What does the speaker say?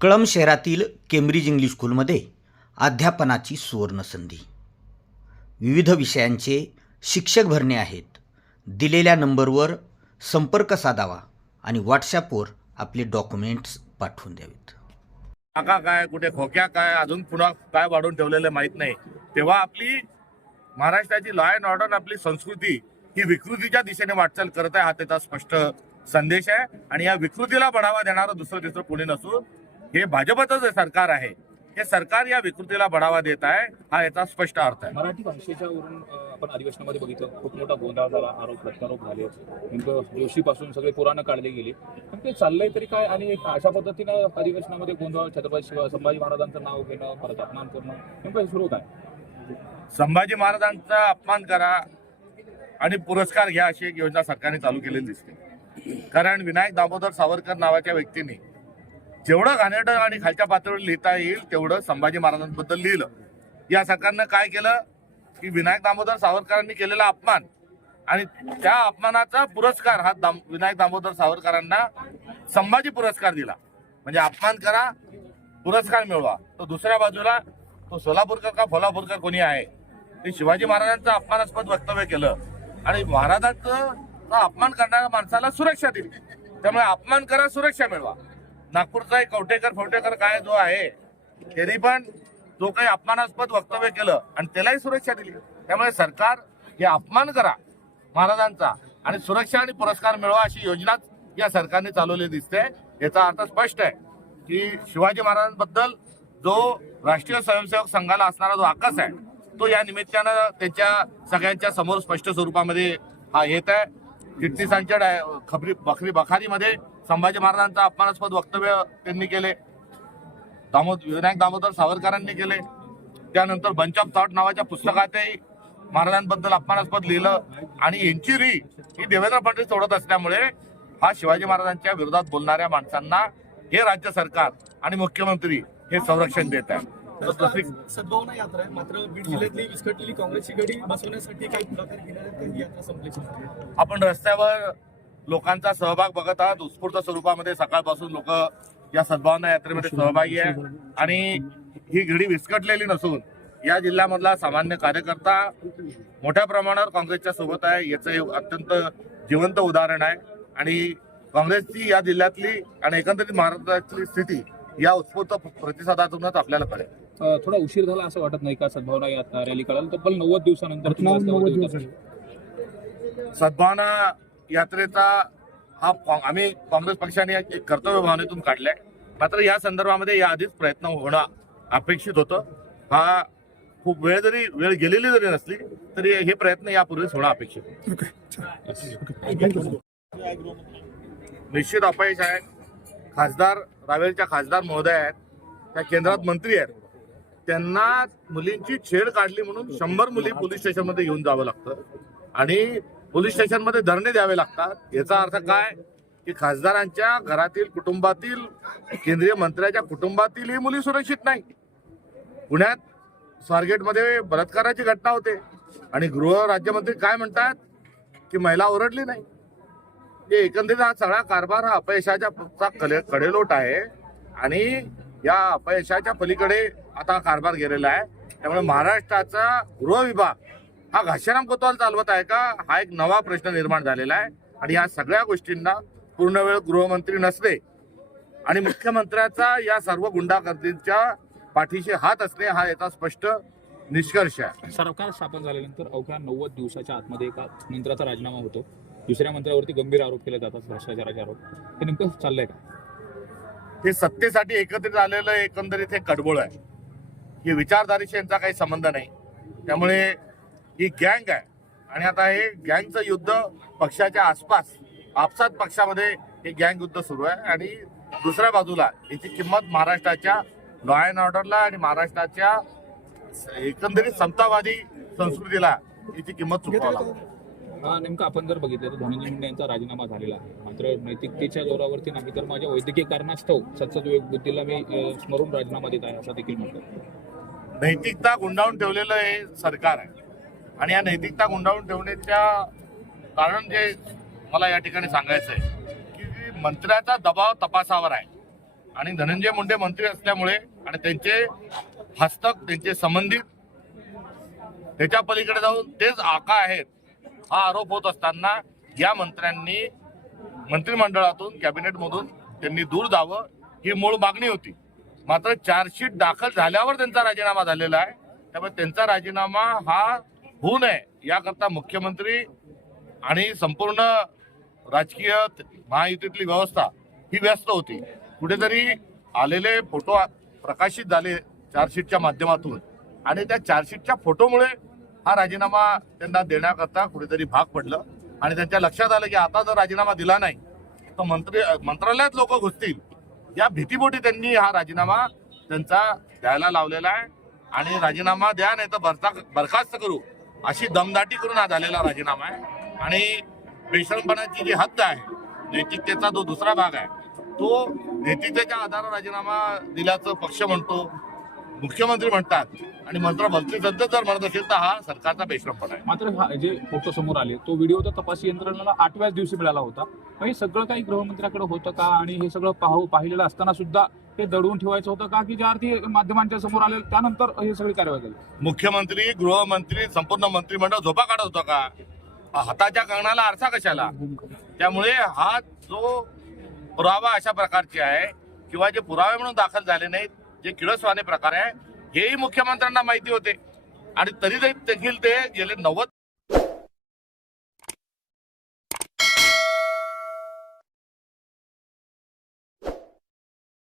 कळम शहरातील Cambridge English स्कूलमध्ये अध्यापनाची सुवर्णसंधी विविध विषयांचे शिक्षक भरणे आहेत. दिलेल्या नंबरवर संपर्क साधावा आणि व्हॉट्सॲपवर आपले डॉक्युमेंट्स पाठवून द्यावेत. काका काय कुठे खोक्या काय अजून पुन्हा काय वाढून ठेवलेलं माहीत नाही. तेव्हा आपली महाराष्ट्राची लॉ अँड ऑर्डर आपली संस्कृती ही विकृतीच्या दिशेने वाटचाल करत आहे हा त्याचा स्पष्ट संदेश आहे. आणि या विकृतीला बढावा देणारं दुसरं तिसरं कोणी नसून हे भाजपचं जे सरकार आहे हे सरकार या विकृतीला बढावा देत आहे हा याचा स्पष्ट अर्थ आहे. मराठी भाषेच्या वरून आपण अधिवेशनामध्ये बघितलं खूप मोठा गोंधळ झाला आरोप प्रत्यारोप झाले. नेमकं जोशीपासून सगळे पुराणं काढले गेले. पण ते चाललंय तरी काय? आणि अशा पद्धतीनं अधिवेशनामध्ये गोंधळ छत्रपती संभाजी महाराजांचं नाव घेणं परत अपमान करणं नेमकं हे सुरू काय संभाजी महाराजांचा अपमान करा आणि पुरस्कार घ्या अशी एक योजना सरकारने चालू केलेली दिसते. कारण विनायक दामोदर सावरकर नावाच्या व्यक्तीने जेवढं घाणेरडं आणि खालच्या पातळीवर लिहिता येईल तेवढं संभाजी महाराजांबद्दल लिहिलं. या सरकारनं काय केलं? की विनायक दामोदर सावरकरांनी केलेला अपमान आणि त्या अपमानाचा पुरस्कार हा दाम विनायक दामोदर सावरकरांना संभाजी पुरस्कार दिला. म्हणजे अपमान करा पुरस्कार मिळवा. तो दुसऱ्या बाजूला तो सोलापूरकर का फोलापूरकर कोणी आहे? ते शिवाजी महाराजांचं अपमानास्पद वक्तव्य केलं. आणि महाराजांचं अपमान करणाऱ्या माणसाला सुरक्षा दिली. त्यामुळे अपमान करा सुरक्षा मिळवा. नागपूरचा एक कवटेकर फवटेकर काय जो आहे त्यांनी पण जो काही अपमानास्पद वक्तव्य केलं आणि त्यालाही सुरक्षा दिली. त्यामुळे सरकार हे अपमान करा महाराजांचा आणि सुरक्षा आणि पुरस्कार मिळवा अशी योजनाच या सरकारने चालवली दिसते. याचा अर्थ स्पष्ट आहे की शिवाजी महाराजांबद्दल जो राष्ट्रीय स्वयंसेवक संघाला असणारा जो आकस आहे तो या निमित्तानं त्यांच्या सगळ्यांच्या समोर स्पष्ट स्वरूपामध्ये हा येत आहे. चिटणीसांच्या डाय खबरी बखरी बखारीमध्ये संभाजी महाराजांचा अपमानास्पद वक्तव्य त्यांनी केले. दामोद विनायक दामोदर सावरकरांनी केले. त्यानंतर बंच ऑफ थॉट नावाच्या पुस्तकातही महाराजांबद्दल अपमानास्पद लिहिलं आणि यांची री ही देवेंद्र फडणवीस सोडत असल्यामुळे हा शिवाजी महाराजांच्या विरोधात बोलणाऱ्या माणसांना हे राज्य सरकार आणि मुख्यमंत्री हे संरक्षण देत आहे. तर दुसरी सद्भावना यात्रा आहे मात्र बीड जिल्ह्यातली विस्कटलेली काँग्रेसची गडी बसवण्यासाठी काही पुढाकार यात्रा आपण रस्त्यावर लोकांचा सहभाग बघत आहात. उत्स्फूर्त स्वरूपामध्ये सकाळपासून लोक या सद्भावना यात्रेमध्ये सहभागी आहे. आणि ही घडी विस्कटलेली नसून या जिल्ह्यामधला सामान्य कार्यकर्ता मोठ्या प्रमाणावर काँग्रेसच्या सोबत आहे. याचं हे अत्यंत जिवंत उदाहरण आहे. आणि काँग्रेसची या जिल्ह्यातली आणि एकंदरीत महाराष्ट्रातली स्थिती या उत्स्फूर्त प्रतिसादातूनच आपल्याला कळेल. थोडा उशीर झाला असं वाटत नाही का? सद्भावना यात्रा रॅली काढायला तब्बल नव्वद दिवसानंतर. सद्भावना यात्रेचा हा काँ- आम्ही काँग्रेस पक्षाने एक कर्तव्य भावनेतून काढलाय. मात्र या संदर्भामध्ये याआधीच प्रयत्न होणं अपेक्षित होतं. हा खूप वेळ जरी वेळ गेलेली जरी नसली तरी हे प्रयत्न यापूर्वीच होणं अपेक्षित होतं निश्चित अपयश आहे. खासदार रावेरच्या खासदार महोदय आहेत. त्या केंद्रात मंत्री आहेत. त्यांना मुलींची छेड काढली म्हणून शंभर मुली पोलीस स्टेशनमध्ये घेऊन जावं लागतं. आणि पोलीस स्टेशनमध्ये धरणे द्यावे लागतात. याचा अर्थ काय? की खासदारांच्या घरातील कुटुंबातील केंद्रीय मंत्र्याच्या कुटुंबातील ही मुली सुरक्षित नाही. पुण्यात स्वारगेटमध्ये बलात्काराची घटना होते. आणि गृह राज्यमंत्री काय म्हणतात? की महिला ओरडली नाही. हे एकंदरीत हा सगळा कारभार हा अपयशाच्या चा कडेलोट आहे. आणि या अपयशाच्या पलीकडे आता कारभार गेलेला आहे. त्यामुळे महाराष्ट्राचा गृह विभाग हा घाशीराम कोतवाल चालवत आहे का? हा एक नवा प्रश्न निर्माण झालेला आहे. आणि या सगळ्या गोष्टींना पूर्ण वेळ गृहमंत्री नसले आणि मुख्यमंत्र्याचा या सर्व गुंडागर्दींच्या पाठीशी हात असणे हा याचा स्पष्ट निष्कर्ष आहे. सरकार स्थापन झाल्यानंतर अवघ्या नव्वद दिवसाच्या आतमध्ये एका मंत्र्याचा राजीनामा होतो. दुसऱ्या मंत्र्यावरती गंभीर आरोप केले जातात भ्रष्टाचाराचे आरोप. हे नेमकं चाललंय का? हे सत्तेसाठी एकत्रित आलेलं एकंदरीत हे कडबोळ आहे. ही विचारधारीशी यांचा काही संबंध नाही. त्यामुळे ही गँग आहे. आणि आता हे गँगचं युद्ध पक्षाच्या आसपास आपसात पक्षामध्ये हे गँग युद्ध सुरू आहे. आणि दुसऱ्या बाजूला याची किंमत महाराष्ट्राच्या लॉ अँड ऑर्डरला आणि महाराष्ट्राच्या एकंदरीत समतावादी संस्कृतीला याची किंमत चुकवावी लागते हा नेमकं आपण जर बघितलं तर धनंजय मुंडे यांचा राजीनामा झालेला आहे. मात्र नैतिकतेच्या जोरावरती नाही तर माझ्या वैद्यकीय कारणास्तव सत्सद बुद्धीला मी स्मरून राजीनामा देत आहे असं देखील म्हणतात. नैतिकता गुंडाळून ठेवलेलं हे सरकार आहे. आणि या नैतिकता गुंडाळून ठेवण्याच्या कारण जे मला या ठिकाणी सांगायचं आहे की मंत्र्याचा दबाव तपासावर आहे. आणि धनंजय मुंडे मंत्री असल्यामुळे आणि त्यांचे हस्तक त्यांचे संबंधित त्याच्या पलीकडे जाऊन तेच आका आहेत हा आरोप होत असताना या मंत्र्यांनी मंत्रिमंडळातून कॅबिनेटमधून त्यांनी दूर जावं ही मूळ मागणी होती. मात्र चार्जशीट दाखल झाल्यावर त्यांचा राजीनामा झालेला आहे. त्यामुळे त्यांचा राजीनामा हा होऊ नये याकरता मुख्यमंत्री आणि संपूर्ण राजकीय महायुतीतली व्यवस्था ही व्यस्त होती. कुठेतरी आलेले फोटो प्रकाशित झाले चार्जशीटच्या माध्यमातून. आणि त्या चार्जशीटच्या फोटोमुळे हा राजीनामा त्यांना देण्याकरता कुठेतरी भाग पडलं. आणि त्यांच्या लक्षात आलं की आता जर राजीनामा दिला नाही तर मंत्री मंत्रालयात लोक घुसतील. या भीतीपोटी त्यांनी हा राजीनामा त्यांचा द्यायला लावलेला आहे. आणि राजीनामा द्या नाही तर बरखा बरखास्त करू. अशी दमदाटी करून हा झालेला राजीनामा आहे. आणि बेशरमपणाची जी हद्द आहे नैतिकतेचा जो दुसरा भाग आहे तो नैतिकतेच्या आधारावर राजीनामा दिल्याचं पक्ष म्हणतो मुख्यमंत्री म्हणतात आणि मंत्र भक्ती सध्या जर म्हणत असेल तर हा सरकारचा बेशरमपणा आहे. मात्र हा जे फोटो समोर आले तो व्हिडिओ तर तपास यंत्रणाला आठव्याच दिवशी मिळाला होता. हे सगळं काही गृहमंत्र्याकडे होतं का? आणि हे सगळं पाहू पाहिलेलं असताना सुद्धा ते दडवून ठेवायचं होतं का? की ज्या अर्थी माध्यमांच्या समोर आले त्यानंतर हे सगळी कारवाई झाली. मुख्यमंत्री गृहमंत्री संपूर्ण मंत्रिमंडळ झोपा काढत होतं का? हाताच्या कंगणाला आरसा कशाला? त्यामुळे हा जो पुरावा अशा प्रकारचे आहे किंवा जे पुरावे म्हणून दाखल झाले नाहीत जे किळसवाने प्रकार आहे हेही मुख्यमंत्र्यांना माहिती होते. आणि तरी देखील ते गेले नव्वद